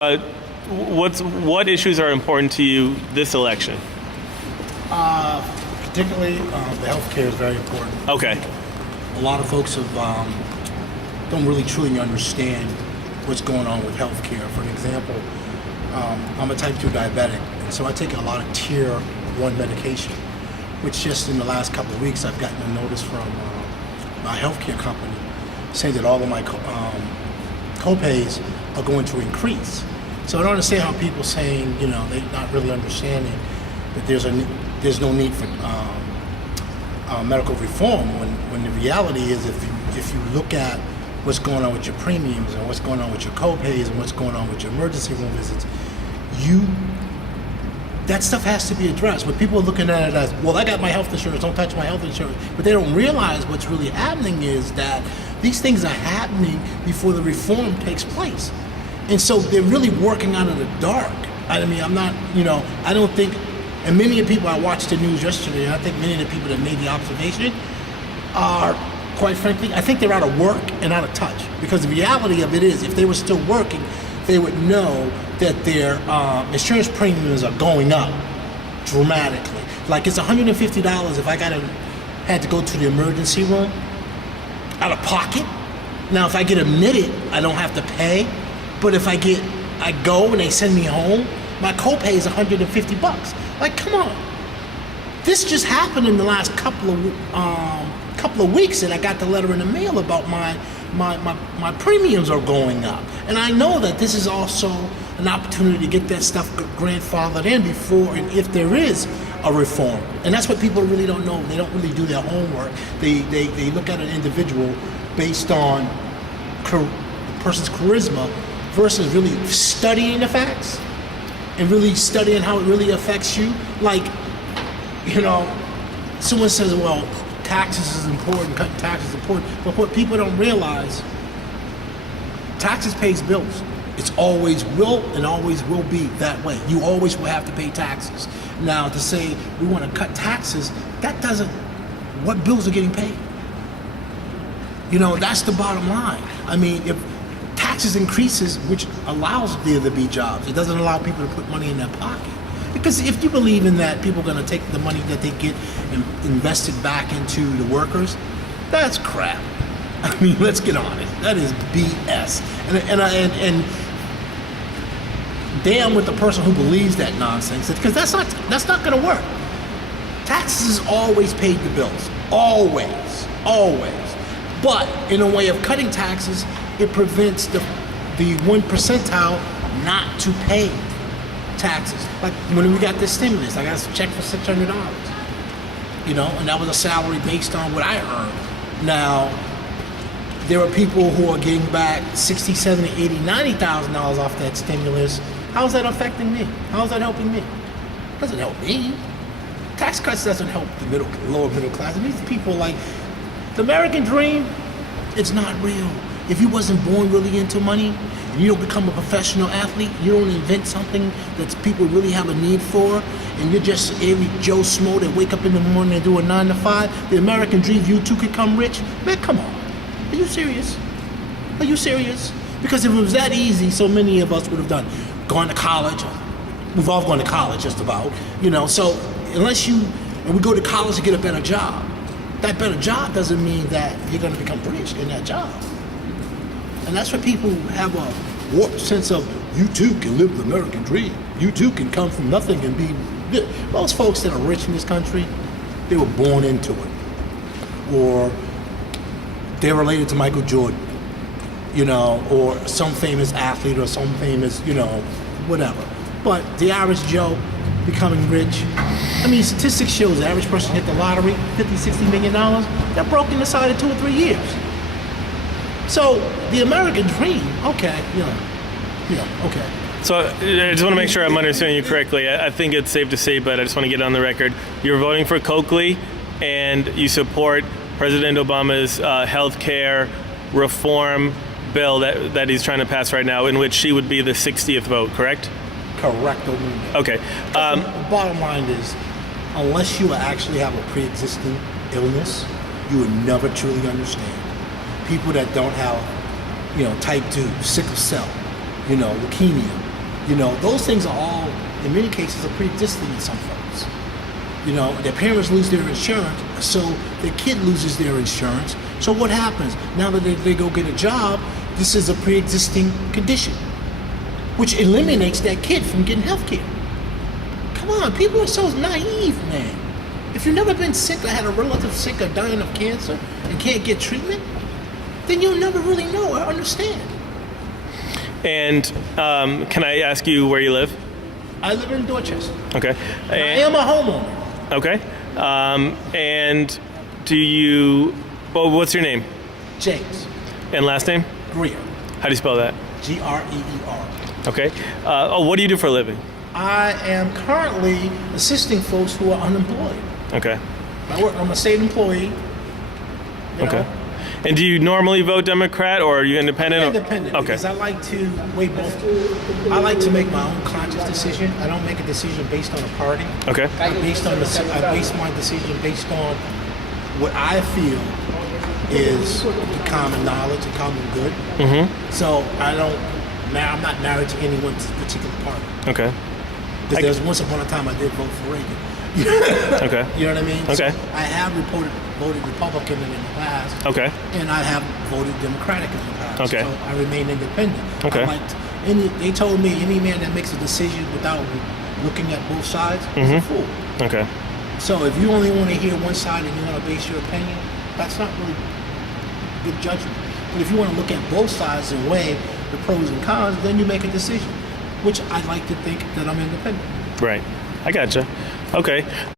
What issues are important to you this election? Particularly, the healthcare is very important. Okay. A lot of folks don't really truly understand what's going on with healthcare. For an example, I'm a type 2 diabetic, and so I take a lot of tier 1 medication, which just in the last couple of weeks I've gotten a notice from my healthcare company saying that all of my co-pays are going to increase. So I don't understand how people saying, they're not really understanding that there's no need for medical reform when the reality is if you look at what's going on with your premiums and what's going on with your co-pays and what's going on with your emergency room visits, that stuff has to be addressed. But people are looking at it as, well, I got my health insurance, don't touch my health insurance. But they don't realize what's really happening is that these things are happening before the reform takes place. And so they're really working out of the dark. I mean, I'm not, I don't think, and many of the people, I watched the news yesterday, and I think many of the people that made the observation are, quite frankly, I think they're out of work and out of touch. Because the reality of it is, if they were still working, they would know that their insurance premiums are going up dramatically. Like it's $150 if I had to go to the emergency room out of pocket. Now, if I get admitted, I don't have to pay. But if I go and they send me home, my copay is $150. Like, come on. This just happened in the last couple of weeks, and I got the letter in the mail about my premiums are going up. And I know that this is also an opportunity to get that stuff grandfathered in before and if there is a reform. And that's what people really don't know. They don't really do their homework. They look at an individual based on the person's charisma versus really studying the facts and really studying how it really affects you. Like, someone says, well, taxes is important, cutting taxes is important. But what people don't realize, taxes pays bills. It's always will and always will be that way. You always will have to pay taxes. Now, to say we want to cut taxes, what bills are getting paid? That's the bottom line. I mean, if taxes increases, which allows there to be jobs, it doesn't allow people to put money in their pocket. Because if you believe in that, people are going to take the money that they get and invest it back into the workers, that's crap. I mean, let's get honest. That is BS. And damn with the person who believes that nonsense, because that's not going to work. Taxes always paid the bills, always. But in a way of cutting taxes, it prevents the 1 percentile not to pay taxes. Like when we got this stimulus, I got a check for $600, and that was a salary based on what I earned. Now, there are people who are getting back $60, $70, $80, $90,000 off that stimulus. How is that affecting me? How is that helping me? It doesn't help me. Tax cuts doesn't help the lower middle class. And these people, like, the American dream, it's not real. If you wasn't born really into money, and you don't become a professional athlete, you don't invent something that people really have a need for, and you're just every Joe Schmo that wake up in the morning and do a 9 to 5, the American dream, you too could come rich? Man, come on. Are you serious? Are you serious? Because if it was that easy, so many of us would have gone to college. We've all gone to college just about, so unless and we go to college to get a better job. That better job doesn't mean that you're going to become rich in that job. And that's why people have a warped sense of, you too can live the American dream. You too can come from nothing and be good. Most folks that are rich in this country, they were born into it. Or they're related to Michael Jordan, or some famous athlete or some famous, whatever. But the average Joe becoming rich, statistics shows the average person hit the lottery, $50, $60 million, they're broke inside of 2 or 3 years. So the American dream, okay. So I just want to make sure I'm understanding you correctly. I think it's safe to say, but I just want to get it on the record. You're voting for Coakley, and you support President Obama's health care reform bill that he's trying to pass right now, in which she would be the 60th vote, correct? Correct. Okay. The bottom line is, unless you actually have a pre-existing illness, you would never truly understand. People that don't have, type 2, sickle cell, leukemia, You know, those things are all, in many cases, are pre-existing in some folks. You know, their parents lose their insurance, so their kid loses their insurance. So what happens? Now that they go get a job, this is a pre-existing condition, which eliminates that kid from getting health care. Come on, people are so naive, man. If you've never been sick or had a relative sick or dying of cancer and can't get treatment, then you'll never really know or understand. And can I ask you where you live? I live in Dorchester. Okay. I am a homeowner. Okay. And do you, well, what's your name? James And last name? Greer. How do you spell that? Greer. Okay. What do you do for a living? I am currently assisting folks who are unemployed. Okay. I'm a state employee. You Okay. know. And do you normally vote Democrat or are you independent? I'm independent Okay. because I like to weigh both. I like to make my own conscious decision. I don't make a decision based on a party. Okay. I base my decision based on what I feel is the common knowledge and common good. Mm-hmm. So I'm not married to any one particular party. Okay. Because there's once upon a time I did vote for Reagan. Okay. You know what I mean? Okay. So I have voted Republican in the past. Okay. And I have voted Democratic in the past. Okay. So I remain independent. Okay. They told me any man that makes a decision without looking at both sides is a fool. Okay. So if you only want to hear one side and you want to base your opinion, that's not really good judgment. But if you want to look at both sides and weigh the pros and cons, then you make a decision, which I like to think that I'm independent. Right. I gotcha. Okay.